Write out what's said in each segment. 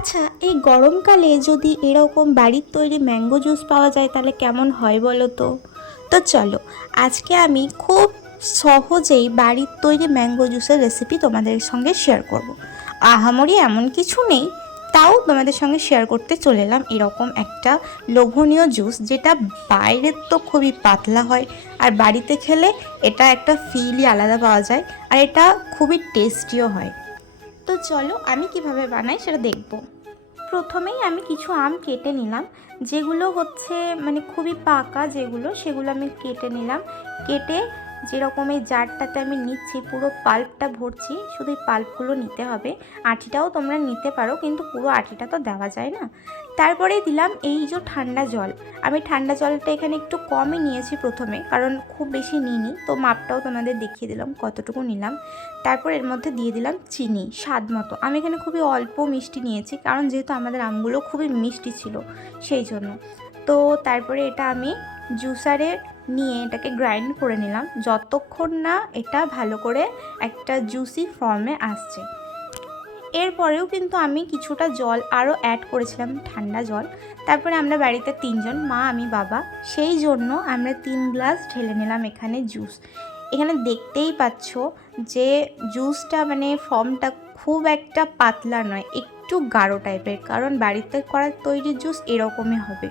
আচ্ছা, এই গরমকালে যদি এরকম বাড়ির তৈরি ম্যাঙ্গো জুস পাওয়া যায় তাহলে কেমন হয় বলো তো? তো চলো, আজকে আমি খুব সহজেই বাড়ির তৈরি ম্যাঙ্গো জুসের রেসিপি তোমাদের সঙ্গে শেয়ার করব। আহামরি এমন কিছু নেই, তাও তোমাদের সঙ্গে শেয়ার করতে চলে এলাম এরকম একটা লোভনীয় জুস, যেটা বাইরের তো খুবই পাতলা হয় আর বাড়িতে খেলে এটা একটা ফিলই আলাদা পাওয়া যায়, আর এটা খুবই টেস্টিও হয়। তো চলো আমি কিভাবে বানাই সেটা দেখব। প্রথমেই আমি কিছু আম কেটে নিলাম, যেগুলো হচ্ছে মানে খুবই পাকা, যেগুলো সেগুলো আমি কেটে নিলাম। কেটে যেরকম এই জারটাতে আমি নিচ্ছি, পুরো পাল্পটা ভরছি, শুধু এই পাল্পগুলো নিতে হবে। আটিটাও তোমরা নিতে পারো, কিন্তু পুরো আটিটা তো দেওয়া যায় না। তারপরে দিলাম এই যে ঠান্ডা জল। আমি ঠান্ডা জলটা এখানে একটু কমই নিয়েছি প্রথমে, কারণ খুব বেশি নিইনি, তো মাপটাও তোমাদের দেখিয়ে দিলাম কতটুকু নিলাম। তারপর এর মধ্যে দিয়ে দিলাম চিনি স্বাদ মতো। আমি এখানে খুবই অল্প মিষ্টি নিয়েছি, কারণ যেহেতু আমাদের আমগুলো খুবই মিষ্টি ছিল সেই জন্য। তো তারপরে এটা আমি জুসারে নিয়ে এটাকে গ্রাইন্ড করে নিলাম, যতক্ষণ না এটা ভালো করে একটা জুসি ফর্মে আসছে। এরপরেও কিন্তু আমি কিছুটা জল আরও অ্যাড করেছিলাম, ঠান্ডা জল। তারপরে আমরা বাড়িতে তিনজন, মা আমি বাবা, সেই জন্য আমরা 3 গ্লাস ঢেলে নিলাম এখানে জুস। এখানে দেখতেই পাচ্ছ যে জুসটা মানে ফর্মটা খুব একটা পাতলা নয়, একটু গাঢ় টাইপের, কারণ বাড়িতে করা তৈরি জুস এরকমই হবে।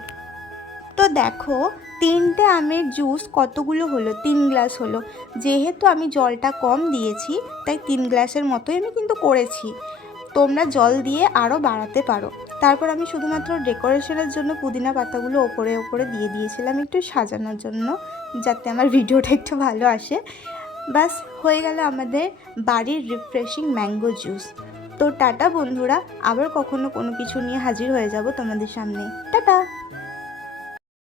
তো দেখো, 3টে আমের জুস কতগুলো হলো, 3 গ্লাস হলো। যেহেতু আমি জলটা কম দিয়েছি, তাই 3 গ্লাসের মতোই আমি কিন্তু করেছি। তোমরা জল দিয়ে আরও বাড়াতে পারো। তারপর আমি শুধুমাত্র ডেকোরেশনের জন্য পুদিনা পাতাগুলো ওপরে ওপরে দিয়ে দিয়েছিলাম, একটু সাজানোর জন্য, যাতে আমার ভিডিওটা একটু ভালো আসে। বাস হয়ে গেল আমাদের বাড়ির রিফ্রেশিং ম্যাঙ্গো জুস। তো টাটা বন্ধুরা, আবার কখনো কোনো কিছু নিয়ে হাজির হয়ে যাব তোমাদের সামনে। টাটা।